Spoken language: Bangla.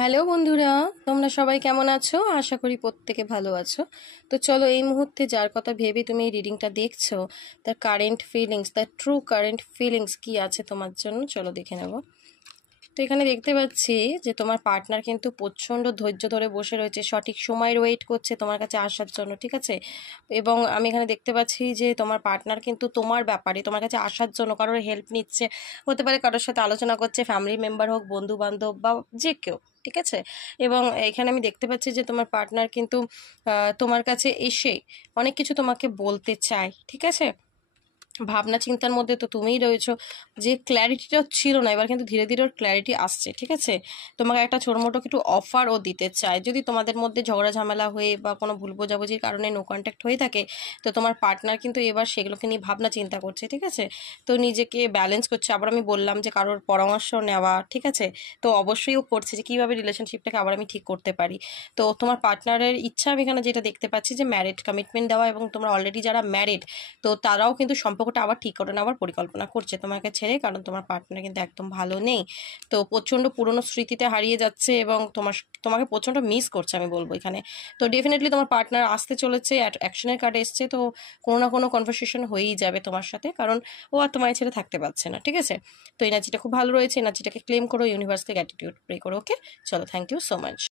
হ্যালো বন্ধুরা, তোমরা সবাই কেমন আছো? আশা করি প্রত্যেকে ভালো আছো। তো চলো, এই মুহূর্তে যার কথা ভেবে তুমি এই রিডিংটা দেখছো, তার কারেন্ট ফিলিংস, তার ট্রু কারেন্ট ফিলিংস কি আছে তোমার জন্য, চলো দেখে নেব। তো এখানে দেখতে পাচ্ছি যে তোমার পার্টনার কিন্তু প্রচণ্ড ধৈর্য ধরে বসে রয়েছে, সঠিক সময়ের ওয়েট করছে তোমার কাছে আসার জন্য, ঠিক আছে? এবং আমি এখানে দেখতে পাচ্ছি যে তোমার পার্টনার কিন্তু তোমার ব্যাপারে তোমার কাছে আসার জন্য কারোর হেল্প নিচ্ছে, হতে পারে কারোর সাথে আলোচনা করছে, ফ্যামিলি মেম্বার হোক, বন্ধু বান্ধব বা যে কেউ, ঠিক আছে? এবং এখানে আমি দেখতে পাচ্ছি যে তোমার পার্টনার কিন্তু তোমার কাছে এসে অনেক কিছু তোমাকে বলতে চায়, ঠিক আছে? ভাবনা চিন্তার মধ্যে তো তুমিই রয়েছো, যে ক্ল্যারিটিটা ছিল না, এবার কিন্তু ধীরে ধীরে ওর ক্ল্যারিটি আসছে, ঠিক আছে? তোমাকে একটা ছোটোমোটো কিছু অফারও দিতে চায়। যদি তোমাদের মধ্যে ঝগড়া ঝামেলা হয়ে বা কোনো ভুল বোঝাবুঝির কারণে নো কন্ট্যাক্ট হয়ে থাকে, তো তোমার পার্টনার কিন্তু এবার সেগুলোকে নিয়ে ভাবনা চিন্তা করছে, ঠিক আছে? তো নিজেকে ব্যালেন্স করছে। আবার আমি বললাম যে কারোর পরামর্শ নেওয়া, ঠিক আছে? তো অবশ্যই ও করছে যে কীভাবে রিলেশনশিপটাকে আবার আমি ঠিক করতে পারি। তো তোমার পার্টনারের ইচ্ছা আমি এখানে যেটা দেখতে পাচ্ছি যে ম্যারিড কমিটমেন্ট দেওয়া, এবং তোমরা অলরেডি যারা ম্যারিড, তো তারাও কিন্তু সম্পর্কটা আবার ঠিক করে নেওয়ার পরিকল্পনা করছে তোমাকে ছেড়ে, কারণ তোমার পার্টনার কিন্তু একদম ভালো নেই। তো প্রচণ্ড পুরনো স্মৃতিতে হারিয়ে যাচ্ছে এবং তোমাকে প্রচণ্ড মিস করছে আমি বলবো এখানে। তো ডেফিনেটলি তোমার পার্টনার আসতে চলেছে, অ্যাকশনের কার্ডে এসছে, তো কোনো না কোনো কনভারসেশন হয়েই যাবে তোমার সাথে, কারণ ও আর তোমায় ছেড়ে থাকতে পারছে না, ঠিক আছে? তো এনার্জিটা খুব ভালো রয়েছে, এনার্জিটাকে ক্লেম করো, ইউনিভার্সকে গ্র্যাটিটিউড প্রে করো। ওকে, চলো, থ্যাংক ইউ সো মাচ।